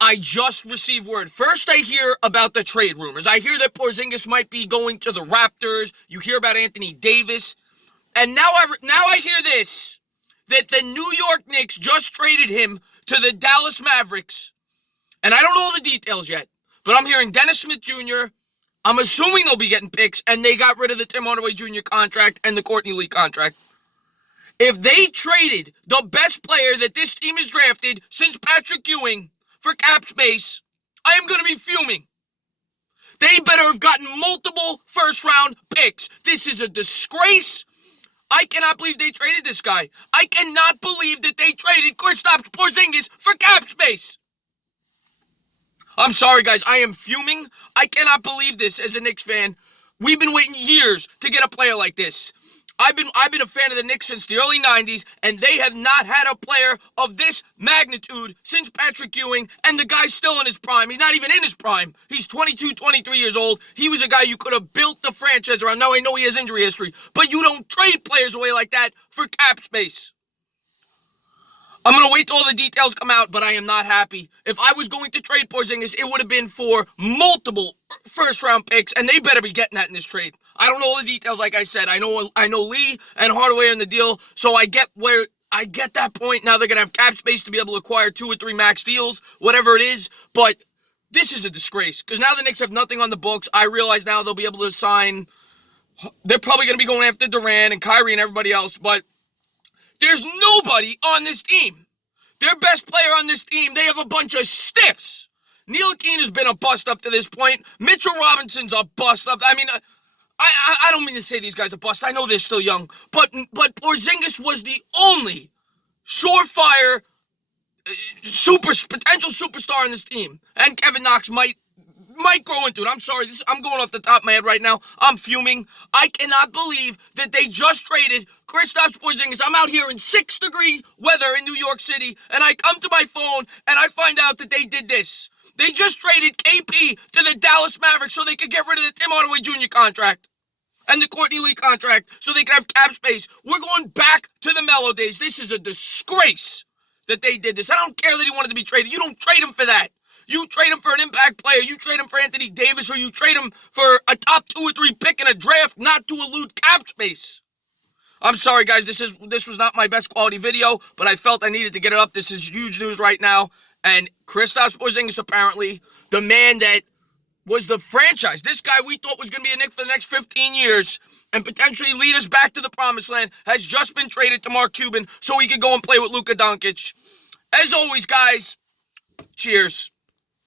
I just received word. First, I hear about the trade rumors. I hear that Porzingis might be going to the Raptors. You hear about Anthony Davis. And now I hear this, that the New York Knicks just traded him to the Dallas Mavericks. And I don't know all the details yet, but I'm hearing Dennis Smith Jr., I'm assuming they'll be getting picks, and they got rid of the Tim Hardaway Jr. contract and the Courtney Lee contract. If they traded the best player that this team has drafted since Patrick Ewing for cap space, I am going to be fuming. They better have gotten multiple first-round picks. This is a disgrace. I cannot believe they traded this guy. I cannot believe that they traded Kristaps Porzingis for cap space. I'm sorry, guys. I am fuming. I cannot believe this as a Knicks fan. We've been waiting years to get a player like this. I've been a fan of the Knicks since the early 90s, and they have not had a player of this magnitude since Patrick Ewing, and the guy's still in his prime. He's not even in his prime. He's 22, 23 years old. He was a guy you could have built the franchise around. Now, I know he has injury history, but you don't trade players away like that for cap space. I'm going to wait till all the details come out, but I am not happy. If I was going to trade Porzingis, it would have been for multiple first-round picks, and they better be getting that in this trade. I don't know all the details, like I said. I know Lee and Hardaway are in the deal, so I get that point. Now they're going to have cap space to be able to acquire 2 or 3 max deals, whatever it is, but this is a disgrace, because now the Knicks have nothing on the books. I realize now they'll be able to sign. They're probably going to be going after Durant and Kyrie and everybody else, but there's nobody on this team. Their best player on this team, they have a bunch of stiffs. Neil Keane has been a bust up to this point. Mitchell Robinson's a bust up. I mean, I don't mean to say these guys are bust. I know they're still young. But Porzingis was the only surefire potential superstar on this team. And Kevin Knox might grow into it. I'm sorry. I'm going off the top of my head right now. I'm fuming. I cannot believe that they just traded Kristaps Porzingis. I'm out here in 6-degree weather in New York City, and I come to my phone, and I find out that they did this. They just traded KP to the Dallas Mavericks so they could get rid of the Tim Hardaway Jr. contract and the Courtney Lee contract so they could have cap space. We're going back to the Melo days. This is a disgrace that they did this. I don't care that he wanted to be traded. You don't trade him for that. You trade him for an impact player. You trade him for Anthony Davis, or you trade him for a top 2 or 3 pick in a draft, not to elude cap space. I'm sorry, guys. This was not my best quality video, but I felt I needed to get it up. This is huge news right now. And Kristaps Porzingis, apparently, the man that was the franchise. This guy we thought was going to be a Knick for the next 15 years and potentially lead us back to the promised land, has just been traded to Mark Cuban so he could go and play with Luka Doncic. As always, guys, cheers.